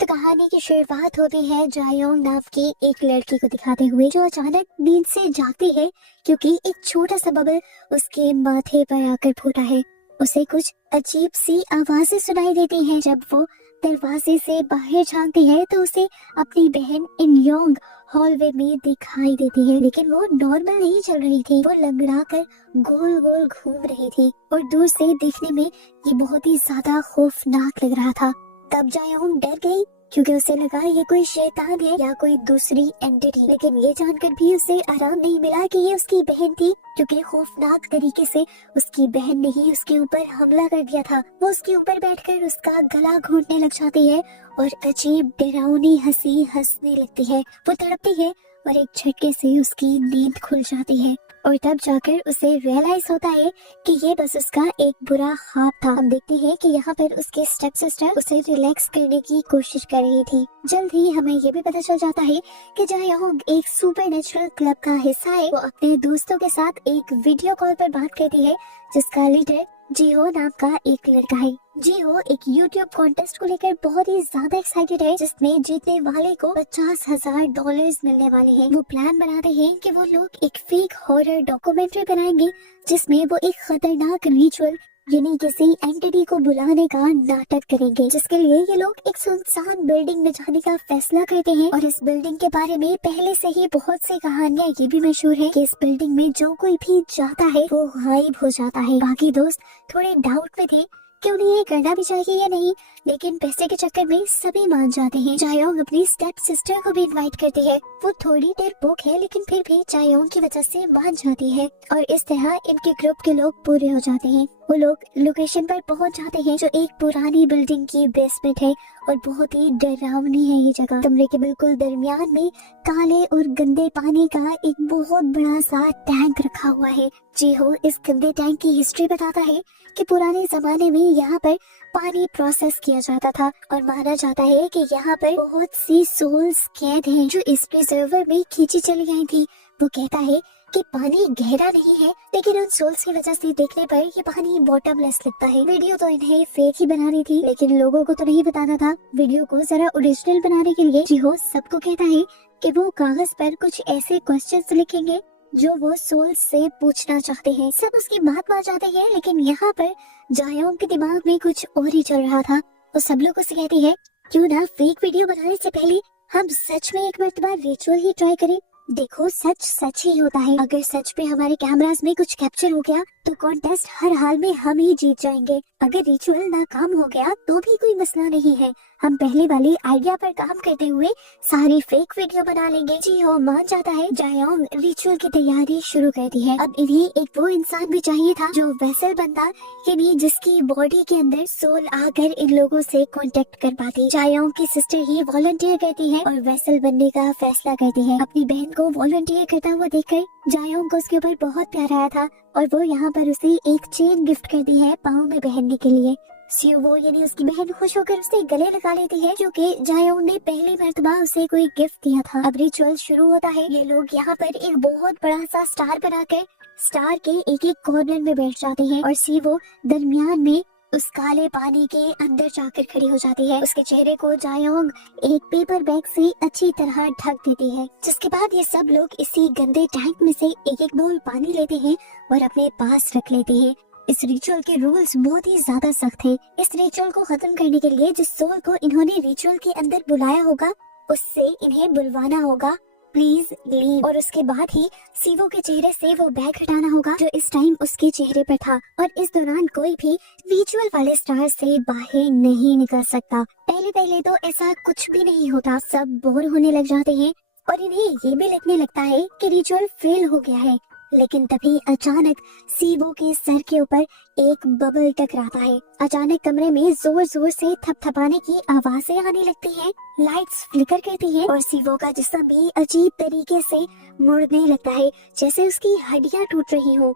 तो कहानी की शुरुआत होती है जायोंग नाम की एक लड़की को दिखाते हुए, जो अचानक नींद से जागती है क्योंकि एक छोटा सा बबल उसके माथे पर आकर फूटा है। उसे कुछ अजीब सी आवाजें सुनाई देती हैं। जब वो दरवाजे से बाहर झांकती है तो उसे अपनी बहन इन योंग हॉलवे में दिखाई देती है, लेकिन वो नॉर्मल नहीं चल रही थी। वो लंगड़ा कर गोल गोल घूम रही थी और दूर से देखने में ये बहुत ही ज्यादा खौफनाक लग रहा था। तब जायोंग डर गई क्योंकि उसे लगा ये कोई शैतान है या कोई दूसरी एंटिटी, लेकिन ये जानकर भी उसे आराम नहीं मिला कि ये उसकी बहन थी, क्योंकि खौफनाक तरीके से उसकी बहन ने ही उसके ऊपर हमला कर दिया था। वो उसके ऊपर बैठकर उसका गला घोंटने लग जाती है और अजीब डरावनी हंसी हंसने लगती है। वो तड़पती है और एक झटके से उसकी नींद खुल जाती है और तब जाकर उसे रियलाइज होता है कि ये बस उसका एक बुरा ख्वाब था। हम देखते हैं कि यहाँ पर उसके स्टेप सिस्टर उसे रिलैक्स करने की कोशिश कर रही थी। जल्द ही हमें ये भी पता चल जाता है कि जायोंग एक सुपर नेचुरल क्लब का हिस्सा है। वो अपने दोस्तों के साथ एक वीडियो कॉल पर बात करती है, जिसका लीडर जिहो नाम का एक लड़का है। जिहो एक यूट्यूब कॉन्टेस्ट को लेकर बहुत ही ज्यादा एक्साइटेड है, जिसमें जीतने वाले को $50,000 मिलने वाले हैं। वो प्लान बनाते हैं कि वो लोग एक फेक हॉरर डॉक्यूमेंट्री बनाएंगे, जिसमें वो एक खतरनाक रिचुअल यानी किसी एंटिटी को बुलाने का नाटक करेंगे, जिसके लिए ये लोग एक सुनसान बिल्डिंग में जाने का फैसला करते हैं। और इस बिल्डिंग के बारे में पहले से ही बहुत सी कहानियां ये भी मशहूर है कि इस बिल्डिंग में जो कोई भी जाता है वो गायब हो जाता है। बाकी दोस्त थोड़े डाउट में थे कि उन्हें ये करना भी चाहिए या नहीं, लेकिन पैसे के चक्कर में सभी मान जाते हैं। जायोंग अपनी स्टेप सिस्टर को भी इनवाइट करती है। वो थोड़ी देर भूख है, लेकिन फिर भी जायोंग की वजह से मान जाती है और इस तरह इनके ग्रुप के लोग पूरे हो जाते हैं। वो लोग लोकेशन पर पहुंच जाते हैं, जो एक पुरानी बिल्डिंग की बेसमेंट है और बहुत ही डरावनी है ये जगह। कमरे के बिल्कुल दरमियान में काले और गंदे पानी का एक बहुत बड़ा सा टैंक रखा हुआ है। जिहो इस गंदे टैंक की हिस्ट्री बताता है कि पुराने जमाने में यहाँ पर पानी प्रोसेस किया जाता था और माना जाता है कि यहाँ पर बहुत सी सोल्स कैद हैं जो इस प्रिजर्वर में खींची चली आई थी। वो कहता है कि पानी गहरा नहीं है, लेकिन उन सोल्स की वजह से देखने पर ये पानी बॉटमलेस लगता है। वीडियो तो इन्हें फेक ही बना रही थी, लेकिन लोगों को तो नहीं बताना था। वीडियो को जरा ओरिजिनल बनाने के लिए जिहो सबको कहता है कि वो कागज पर कुछ ऐसे क्वेश्चंस लिखेंगे जो वो सोल्स से पूछना चाहते हैं। सब उसकी बात मान जाते हैं, लेकिन यहाँ पर जायोंग के दिमाग में कुछ और ही चल रहा था। वो सब लोगों से कहती है, क्यों ना फेक वीडियो बनाने से पहले हम सच में एक मर्तबा रिचुअल ही ट्राई करें। देखो सच सच ही होता है। अगर सच में हमारे कैमरास में कुछ कैप्चर हो गया तो कॉन्टेस्ट हर हाल में हम ही जीत जाएंगे। अगर रिचुअल नाकाम हो गया तो भी कोई मसला नहीं है। हम पहले वाले आइडिया पर काम करते हुए सारी फेक वीडियो बना लेंगे। जिहो मान जाता है। जायोंग रिचुअल की तैयारी शुरू करती है। अब इन्हें एक वो इंसान भी चाहिए था जो वेसल बनता, यानी जिसकी बॉडी के अंदर सोल आकर इन लोगों से कांटेक्ट कर पाती। जायोंग की सिस्टर ही वॉलंटियर करती है और वेसल बनने का फैसला करती है। अपनी बहन को वॉलंटियर करता हुआ देखकर जायोंग को उसके ऊपर बहुत प्यार आया था और वो यहाँ पर उसे एक चेन गिफ्ट करती है पाँव में पहनने के लिए। सियोवो यानी उसकी बहन खुश होकर उसे गले लगा लेती है, जो कि जायोंग ने पहली मर्तबा उसे कोई गिफ्ट दिया था। अब रिचुअल शुरू होता है। ये लोग यहाँ पर एक बहुत बड़ा सा स्टार बनाकर स्टार के एक एक कॉर्नर में बैठ जाते हैं और सियोवो दरमियान में उस काले पानी के अंदर जाकर खड़ी हो जाती है। उसके चेहरे को जायोंग एक पेपर बैग से अच्छी तरह ढक देती है, जिसके बाद ये सब लोग इसी गंदे टैंक में से एक एक बोल पानी लेते हैं और अपने पास रख लेते हैं। इस रिचुअल के रूल्स बहुत ही ज्यादा सख्त हैं। इस रिचुअल को खत्म करने के लिए जिस सोल को इन्होंने रिचुअल के अंदर बुलाया होगा उससे इन्हें बुलवाना होगा, प्लीज लीव। और उसके बाद ही सिवो के चेहरे से वो बैग हटाना होगा जो इस टाइम उसके चेहरे पर था। और इस दौरान कोई भी रिचुअल वाले स्टार से बाहर नहीं निकल सकता। पहले पहले तो ऐसा कुछ भी नहीं होता, सब बोर होने लग जाते हैं और इन्हें ये भी लगने लगता है कि रिचुअल फेल हो गया है। लेकिन तभी अचानक सिवो के सर के ऊपर एक बबल टकराता है। अचानक कमरे में जोर जोर से थपथपाने की आवाजें आने लगती हैं, लाइट्स फ्लिकर करती हैं और सिवो का जिस्म भी अजीब तरीके से मुड़ने लगता है, जैसे उसकी हड्डियां टूट रही हो।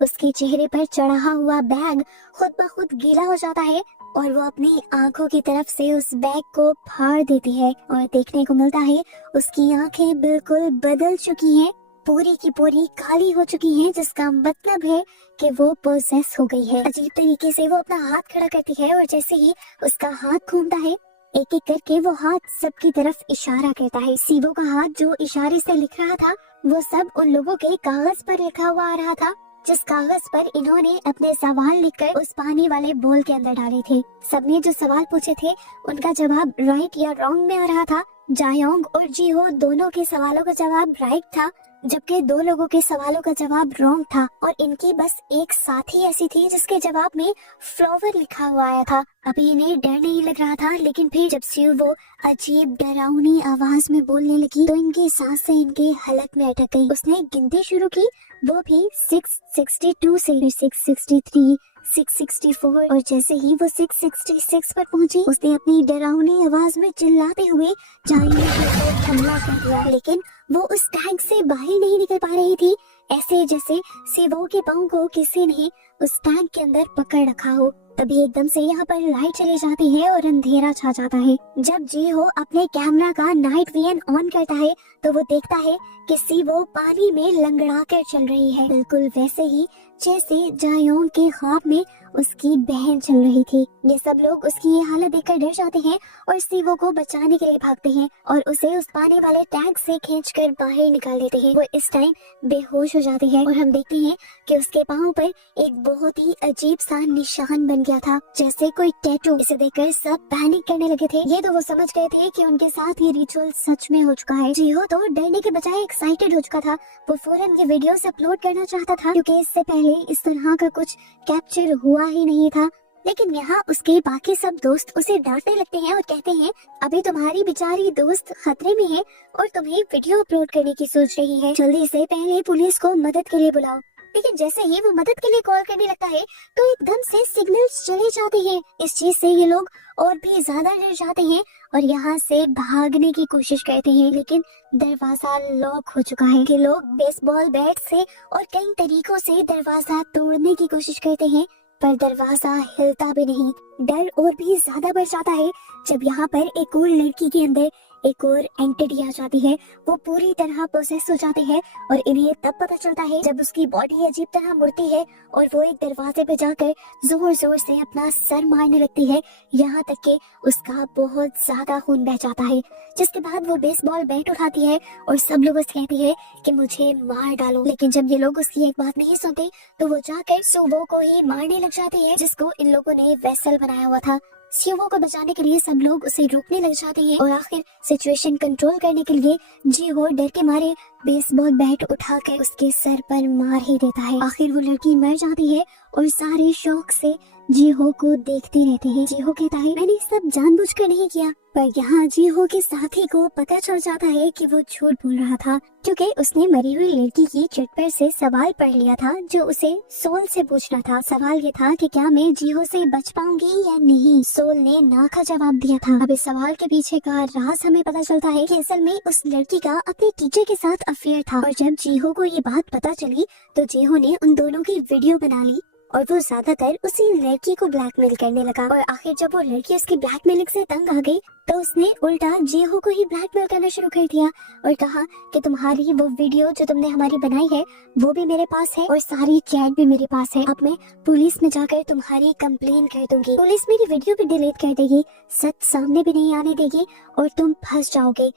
उसके चेहरे पर चढ़ा हुआ बैग खुद ब खुद गीला हो जाता है और वो अपनी आंखों की तरफ से उस बैग को फाड़ देती है और देखने को मिलता है उसकी आंखें बिल्कुल बदल चुकी हैं, पूरी की पूरी काली हो चुकी हैं, जिसका मतलब है कि वो पोसेस हो गई है। अजीब तरीके से वो अपना हाथ खड़ा करती है और जैसे ही उसका हाथ घूमता है एक एक करके वो हाथ सबकी तरफ इशारा करता है। सीवो का हाथ जो इशारे से लिख रहा था वो सब उन लोगों के कागज पर लिखा हुआ आ रहा था, जिस कागज पर इन्होंने अपने सवाल लिखकर उस पानी वाले बोल के अंदर डाले थे। सबने जो सवाल पूछे थे उनका जवाब राइट या रॉन्ग में आ रहा था। जायोंग और जीहो दोनों के सवालों का जवाब राइट था, जबकि 2 लोगों के सवालों का जवाब रॉन्ग था। और इनकी बस एक साथी ऐसी थी जिसके जवाब में फ्लावर लिखा हुआ आया था। अभी इन्हें डर नहीं लग रहा था, लेकिन फिर जब वो अजीब डरावनी आवाज में बोलने लगी तो इनकी सांसें इनके हलक में अटक गई। उसने गिनती शुरू की, वो भी 662 से 663, 664 और जैसे ही वो 666 पर पहुंची उसने अपनी डरावनी आवाज में चिल्लाते हुए जायोंग के ऊपर हमला कर दिया। लेकिन वो उस टैंक से बाहर नहीं निकल पा रही थी, ऐसे जैसे सीवो के पांव को किसी ने उस टैंक के अंदर पकड़ रखा हो। तभी एकदम से यहाँ पर लाइट चली जाती है और अंधेरा छा जाता है। जब जीहो अपने कैमरा का नाइट विजन ऑन करता है तो वो देखता है कि सीवो पानी में लंगड़ा कर चल रही है, बिल्कुल वैसे ही जैसे जायोंग के ख्वाब में उसकी बहन चल रही थी। ये सब लोग उसकी ये हालत देखकर डर जाते हैं और सीवो को बचाने के लिए भागते हैं और उसे उस पानी वाले टैंक से खींचकर बाहर निकाल देते हैं। वो इस टाइम बेहोश हो जाती है और हम देखते हैं कि उसके पाँव पर एक बहुत ही अजीब सा निशान बन गया था, जैसे कोई टैटू। इसे देखकर सब पैनिक करने लगे थे। ये तो वो समझ गए थे कि उनके साथ ये रिचुअल सच में हो चुका है। जीहो तो डरने के बजाय एक्साइटेड हो चुका था। वो फौरन ये वीडियो से अपलोड करना चाहता था क्योंकि इससे पहले इस तरह का कुछ कैप्चर हुआ ही नहीं था। लेकिन यहाँ उसके बाकी सब दोस्त उसे डांटने लगते हैं और कहते हैं अभी तुम्हारी बेचारी दोस्त खतरे में है और तुम्हें वीडियो अपलोड करने की सोच रही है, जल्दी से पहले पुलिस को मदद के लिए बुलाओ। लेकिन जैसे ही वो मदद के लिए कॉल करने लगता है तो एकदम से सिग्नल्स चले जाते हैं। इस चीज से ये लोग और भी ज्यादा डर जाते हैं और यहाँ से भागने की कोशिश करते हैं, लेकिन दरवाजा लॉक हो चुका है। कि लोग बेसबॉल बैट से और कई तरीकों से दरवाजा तोड़ने की कोशिश करते हैं पर दरवाजा हिलता भी नहीं। डर और भी ज्यादा बढ़ जाता है जब यहाँ पर एक और लड़की के अंदर एक और एंटिटी आ जाती है। वो पूरी तरह प्रोसेस हो जाती है और इन्हें तब पता चलता है जब उसकी बॉडी अजीब तरह मुड़ती है और वो एक दरवाजे पे जाकर जोर जोर से अपना सर मारने लगती है, यहाँ तक कि उसका बहुत ज्यादा खून बह जाता है। जिसके बाद वो बेसबॉल बैट उठाती है और सब लोग उससे कहती है कि मुझे मार डालो। लेकिन जब ये लोग उसकी एक बात नहीं सुनते तो वो जाकर सुवो को ही मारने लग जाती है, जिसको इन लोगों ने वेसल बनाया हुआ था। सीवो को बचाने के लिए सब लोग उसे रोकने लग जाते हैं और आखिर सिचुएशन कंट्रोल करने के लिए जीहो डर के मारे बेसबॉल बैट उठाकर उसके सर पर मार ही देता है। आखिर वो लड़की मर जाती है और सारे शौक से जीहो को देखते रहते हैं। जीहो कहता है मैंने सब जानबूझकर नहीं किया, पर यहाँ जीहो के साथी को पता चल जाता है कि वो झूठ बोल रहा था क्योंकि उसने मरी हुई लड़की की चिट पर से सवाल पढ़ लिया था जो उसे सोल से पूछना था। सवाल ये था कि क्या मैं जीहो से बच पाऊंगी या नहीं। सोल ने ना का जवाब दिया था। अब इस सवाल के पीछे का राज हमें पता चलता है कि असल में उस लड़की का अपने टीचर के साथ अफेयर था और जब जीहो को ये बात पता चली तो जीहो ने उन दोनों की वीडियो बना ली और वो ज्यादातर उसी लड़की को ब्लैकमेल करने लगा। और आखिर जब वो लड़की उसकी ब्लैकमेलिंग से तंग आ गई तो उसने उल्टा जीहो को ही ब्लैकमेल करना शुरू कर दिया और कहा कि तुम्हारी वो वीडियो जो तुमने हमारी बनाई है वो भी मेरे पास है और सारी चैट भी मेरे पास है। अब मैं पुलिस में जाकर तुम्हारी कंप्लेन कर दूंगी। पुलिस मेरी वीडियो भी डिलीट कर देगी, सच सामने भी नहीं आने देगी और तुम फंस जाओगे।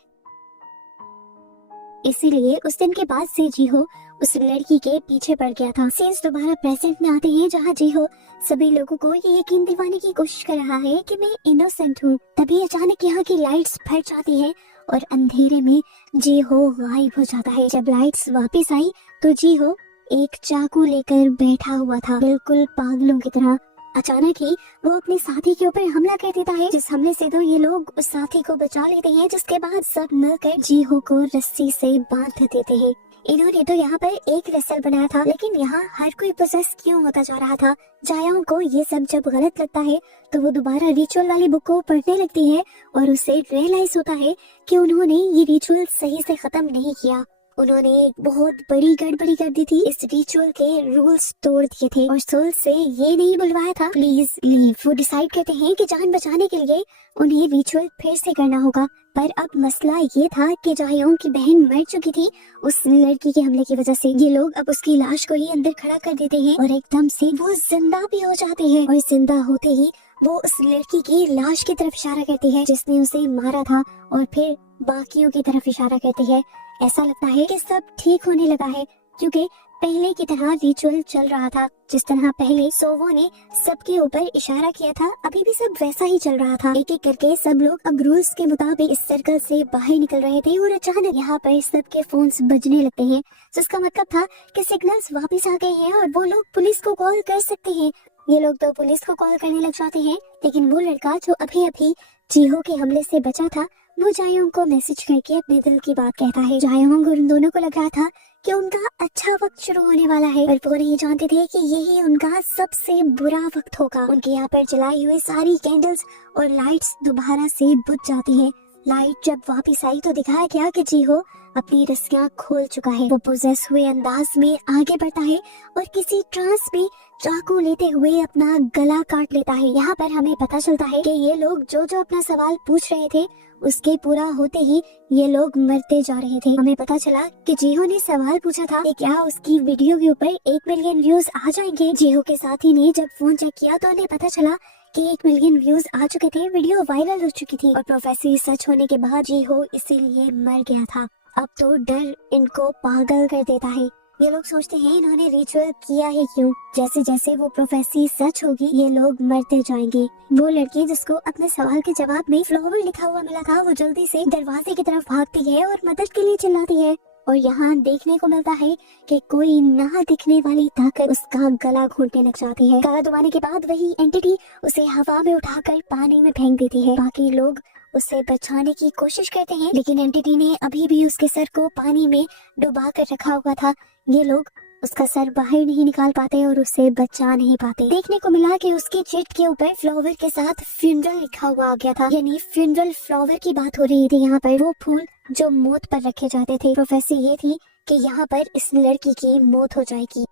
इसीलिए उस दिन के बाद से जीहो उस लड़की के पीछे पड़ गया था। सीन्स दोबारा प्रेजेंट में आते हैं जहाँ जीहो सभी लोगों को ये यकीन दिलाने की कोशिश कर रहा है कि मैं इनोसेंट हूँ। तभी अचानक यहाँ की लाइट्स फट जाती है और अंधेरे में जीहो गायब हो जाता है। जब लाइट्स वापस आई तो जीहो एक चाकू लेकर बैठा हुआ था, बिल्कुल पागलों की तरह। अचानक ही वो अपने साथी के ऊपर हमला कर देता है, जिस हमले से तो ये लोग उस साथी को बचा लेते हैं, जिसके बाद सब मिलकर जीहो को रस्सी से बांध देते हैं। इन्होंने तो यहाँ पर एक रेसल बनाया था, लेकिन यहाँ हर कोई प्रोसेस क्यों होता जा रहा था। जायोंग को ये सब जब गलत लगता है तो वो दोबारा रिचुअल वाली बुक को पढ़ने लगती है और उसे रियलाइज होता है कि उन्होंने ये रिचुअल सही से खत्म नहीं किया। उन्होंने एक बहुत बड़ी गड़बड़ी कर दी थी, इस रिचुअल के रूल्स तोड़ दिए थे और सोल से ये नहीं बुलवाया था प्लीज लीव। वो डिसाइड करते हैं कि जान बचाने के लिए उन्हें रिचुअल फिर से करना होगा। पर अब मसला ये था कि जायोंग की बहन मर चुकी थी उस लड़की के हमले की वजह से। ये लोग अब उसकी लाश को ही अंदर खड़ा कर देते हैं और एकदम से वो जिंदा भी हो जाते हैं और जिंदा होते ही वो उस लड़की की लाश की तरफ इशारा करती है जिसने उसे मारा था, और फिर बाकियों की तरफ इशारा करती है। ऐसा लगता है कि सब ठीक होने लगा है, क्योंकि पहले की तरह रिचुअल चल रहा था। जिस तरह पहले सोवो ने सबके ऊपर इशारा किया था, अभी भी सब वैसा ही चल रहा था। एक एक करके सब लोग अब रूल्स के मुताबिक इस सर्कल से बाहर निकल रहे थे, और अचानक यहाँ पर सबके फोन्स बजने लगते हैं, जिसका मतलब था कि सिग्नल्स वापस आ गए हैं और वो लोग पुलिस को कॉल कर सकते हैं। ये लोग तो पुलिस को कॉल करने लग जाते हैं, लेकिन वो लड़का जो अभी अभी जीहो के हमले से बचा था, वो जायोंग को मैसेज करके अपने दिल की बात कहता है। जायोंग और उन दोनों को लग रहा था कि उनका अच्छा वक्त शुरू होने वाला है, पर वो नहीं जानते थे कि यही उनका सबसे बुरा वक्त होगा। उनके यहाँ पर जलाई हुई सारी कैंडल्स और लाइट्स दोबारा से बुझ जाती हैं। लाइट जब वापस आई तो दिखाया गया कि जीहो अपनी रस्सियां खोल चुका है। वो पोजेस हुए अंदाज में आगे बढ़ता है और किसी ट्रांस में चाकू लेते हुए अपना गला काट लेता है। यहाँ पर हमें पता चलता है कि ये लोग जो जो अपना सवाल पूछ रहे थे, उसके पूरा होते ही ये लोग मरते जा रहे थे। हमें पता चला कि जीहो ने सवाल पूछा था कि क्या उसकी वीडियो के ऊपर 1 मिलियन व्यूज आ जाएंगे। जीहो के साथी ने जब फोन चेक किया तो उन्हें पता चला कि 1 मिलियन व्यूज आ चुके थे, वीडियो वायरल हो चुकी थी, और प्रोफेसी सच होने के बाद जीहो इसीलिए मर गया था। अब तो डर इनको पागल कर देता है। ये लोग सोचते हैं इन्होंने रिचुअल किया है क्यों। जैसे जैसे वो प्रोफेसी सच होगी, ये लोग मरते जाएंगे। वो लड़की जिसको अपने सवाल के जवाब में फ्लावर लिखा हुआ मिला था, वो जल्दी से दरवाजे की तरफ भागती है और मदद के लिए चिल्लाती है। और यहाँ देखने को मिलता है कि कोई ना दिखने वाली ताकत उसका गला घोंटने लग जाती है। गला दबाने के बाद वही एंटिटी उसे हवा में उठाकर पानी में फेंक देती है। बाकी लोग उसे बचाने की कोशिश करते हैं, लेकिन एंटिटी ने अभी भी उसके सर को पानी में डुबा कर रखा हुआ था। ये लोग उसका सर बाहर नहीं निकाल पाते और उसे बचा नहीं पाते। देखने को मिला कि उसकी चिट के ऊपर फ्लावर के साथ फ्यूनरल लिखा हुआ आ गया था, यानी फ्यूनरल फ्लावर की बात हो रही थी। यहाँ पर वो फूल जो मौत पर रखे जाते थे। प्रोफेसी ये थी कि यहाँ पर इस लड़की की मौत हो जाएगी।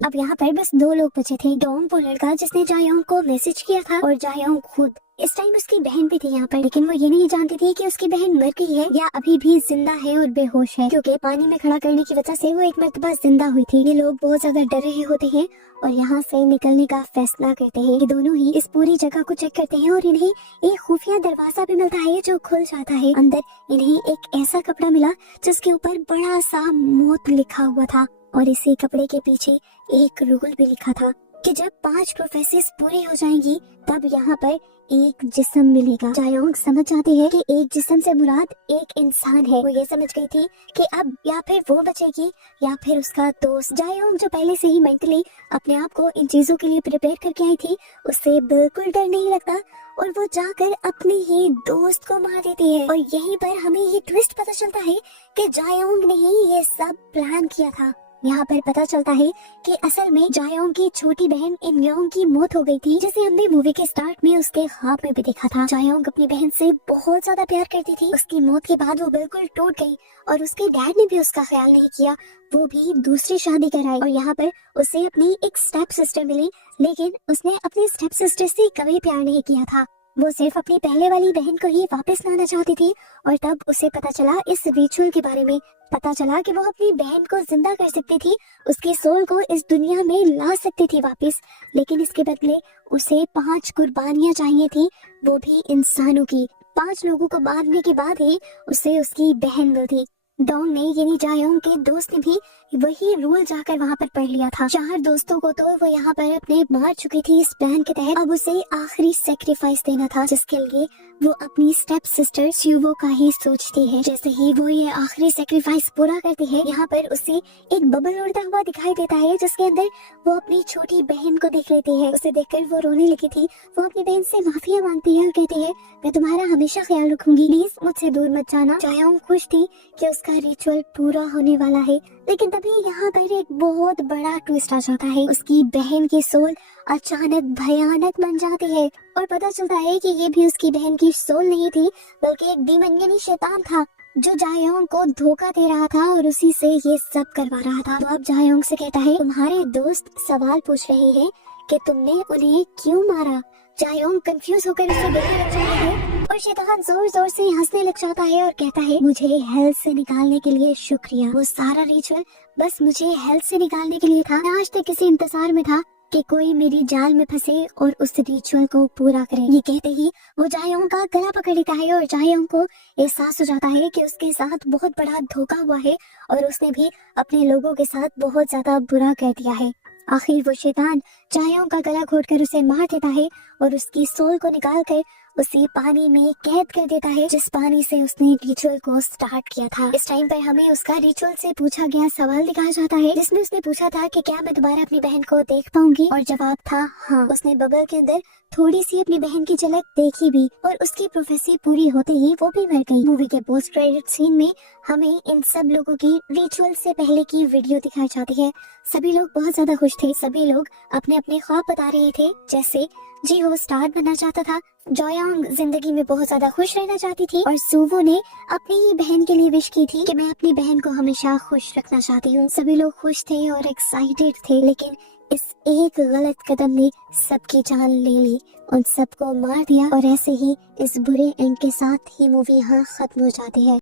अब यहाँ पर बस 2 लोग बचे थे, डोंग वो लड़का जिसने जायोंग को मैसेज किया था, और जायोंग खुद। इस टाइम उसकी बहन भी थी यहाँ पर, लेकिन वो ये नहीं जानती थी कि उसकी बहन मर गई है या अभी भी जिंदा है और बेहोश है, क्योंकि पानी में खड़ा करने की वजह से वो एक मर्तबा जिंदा हुई थी। ये लोग बहुत ज्यादा डर रहे होते हैं और यहाँ से निकलने का फैसला करते हैं। ये दोनों ही इस पूरी जगह को चेक करते हैं और इन्हें एक खुफिया दरवाजा भी मिलता है जो खुल जाता है। अंदर इन्हें एक ऐसा कपड़ा मिला जिसके ऊपर बड़ा सा मौत लिखा हुआ था, और इसी कपड़े के पीछे एक रूल भी लिखा था कि जब 5 प्रोफेसीज पूरी हो जाएंगी तब यहाँ पर एक जिस्म मिलेगा। जायोंग समझ जाती है कि एक जिस्म से मुराद एक इंसान है। वो ये समझ गई थी कि अब या फिर वो बचेगी या फिर उसका दोस्त। जायोंग जो पहले से ही मेंटली अपने आप को इन चीजों के लिए प्रिपेयर करके आई थी, उससे बिल्कुल डर नहीं लगता और वो जाकर अपने ही दोस्त को मार देती है। और यहीं पर हमें ये ट्विस्ट पता चलता है कि जायोंग ने ही ये सब प्लान किया था। यहाँ पर पता चलता है कि असल में जायोंग की छोटी बहन इनयोंग की मौत हो गई थी, जिसे हमने मूवी के स्टार्ट में उसके ख्वाब में भी देखा था। जायोंग अपनी बहन से बहुत ज्यादा प्यार करती थी। उसकी मौत के बाद वो बिल्कुल टूट गई और उसके डैड ने भी उसका ख्याल नहीं किया, वो भी दूसरी शादी कराई। और यहाँ पर उसे अपनी एक स्टेप सिस्टर मिली, लेकिन उसने अपनी स्टेप सिस्टर से कभी प्यार नहीं किया था। वो सिर्फ अपनी पहले वाली बहन को ही वापस लाना चाहती थी। और तब उसे पता चला इस रिचुअल के बारे में, पता चला कि वो अपनी बहन को जिंदा कर सकती थी, उसके सोल को इस दुनिया में ला सकती थी वापस, लेकिन इसके बदले उसे 5 कुर्बानियां चाहिए थी, वो भी इंसानों की। 5 लोगों को मारने के बाद ही उसे उसकी बहन मिलती। डोंग ने यानी जायोंग के दोस्त ने भी वही रूल जाकर वहाँ पर पढ़ लिया था। 4 दोस्तों को तो वो यहाँ पर अपने मार चुकी थी इस प्लान के तहत। अब उसे आखिरी सेक्रीफाइस देना था, जिसके लिए वो अपनी स्टेप सिस्टर स्यूवो का ही सोचती है। जैसे ही वो ये आखिरी सेक्रीफाइस पूरा करती है, यहाँ पर उसे एक बबल उड़ता हुआ दिखाई देता है, जिसके अंदर वो अपनी छोटी बहन को देख लेती है। उसे देखकर वो रोने लगी थी। वो अपनी बहन से माफिया मांगती है और कहती है, मैं तुम्हारा हमेशा ख्याल रखूंगी, प्लीज मुझसे दूर मत जाना। जायोंग खुश थी कि उसका रिचुअल पूरा होने वाला है, लेकिन तभी यहाँ पर एक बहुत बड़ा ट्विस्ट आ जाता है। उसकी बहन की सोल अचानक भयानक बन जाती है और पता चलता है कि ये भी उसकी बहन की सोल नहीं थी, बल्कि एक डीमन यानी शैतान था जो जायोंग को धोखा दे रहा था और उसी से ये सब करवा रहा था। तो अब जायोंग से कहता है, तुम्हारे दोस्त सवाल पूछ रहे हैं कि तुमने उन्हें क्यों मारा। जायोंग कंफ्यूज होकर उसे देखने लग जाता है और शैतान जोर जोर से हंसने लग जाता है और कहता है, मुझे हेल से निकालने के लिए शुक्रिया। वो सारा रिचुअल बस मुझे हेल से निकालने के लिए था। मैं आज तक किसी इंतजार में था कि कोई मेरी जाल में फंसे और उस रिचुअल को पूरा करे। ये कहते ही वो जायोंग का गला पकड़ लेता है और जायोंग को एहसास हो जाता है कि उसके साथ बहुत बड़ा धोखा हुआ है और उसने भी अपने लोगों के साथ बहुत ज्यादा बुरा कर दिया है। आखिर वो शैतान जायोंग का गला घोटकर उसे मार देता है और उसकी सोल को निकाल कर उसे पानी में कैद कर देता है, जिस पानी से उसने रिचुअल को स्टार्ट किया था। इस टाइम पर हमें उसका रिचुअल से पूछा गया सवाल दिखाया जाता है, जिसमें उसने पूछा था कि क्या मैं दोबारा अपनी बहन को देख पाऊंगी, और जवाब था हाँ। उसने बबल के अंदर थोड़ी सी अपनी बहन की झलक देखी भी और उसकी प्रोफेसी पूरी होते ही वो भी मर गई। मूवी के पोस्ट क्रेडिट सीन में हमें इन सब लोगों की रिचुअल से पहले की वीडियो दिखाई जाती है। सभी लोग बहुत ज्यादा खुश थे, सभी लोग अपने अपने ख्वाब बता रहे थे। जैसे जीहो स्टार बनना चाहता था, जोयोंग जिंदगी में बहुत ज्यादा खुश रहना चाहती थी और सुवो ने अपनी ही बहन के लिए विश की थी कि मैं अपनी बहन को हमेशा खुश रखना चाहती हूँ। सभी लोग खुश थे और एक्साइटेड थे, लेकिन इस एक गलत कदम ने सबकी जान ले ली, उन सबको मार दिया और ऐसे ही इस बुरे एंड के साथ ही मूवी यहाँ खत्म हो जाती है।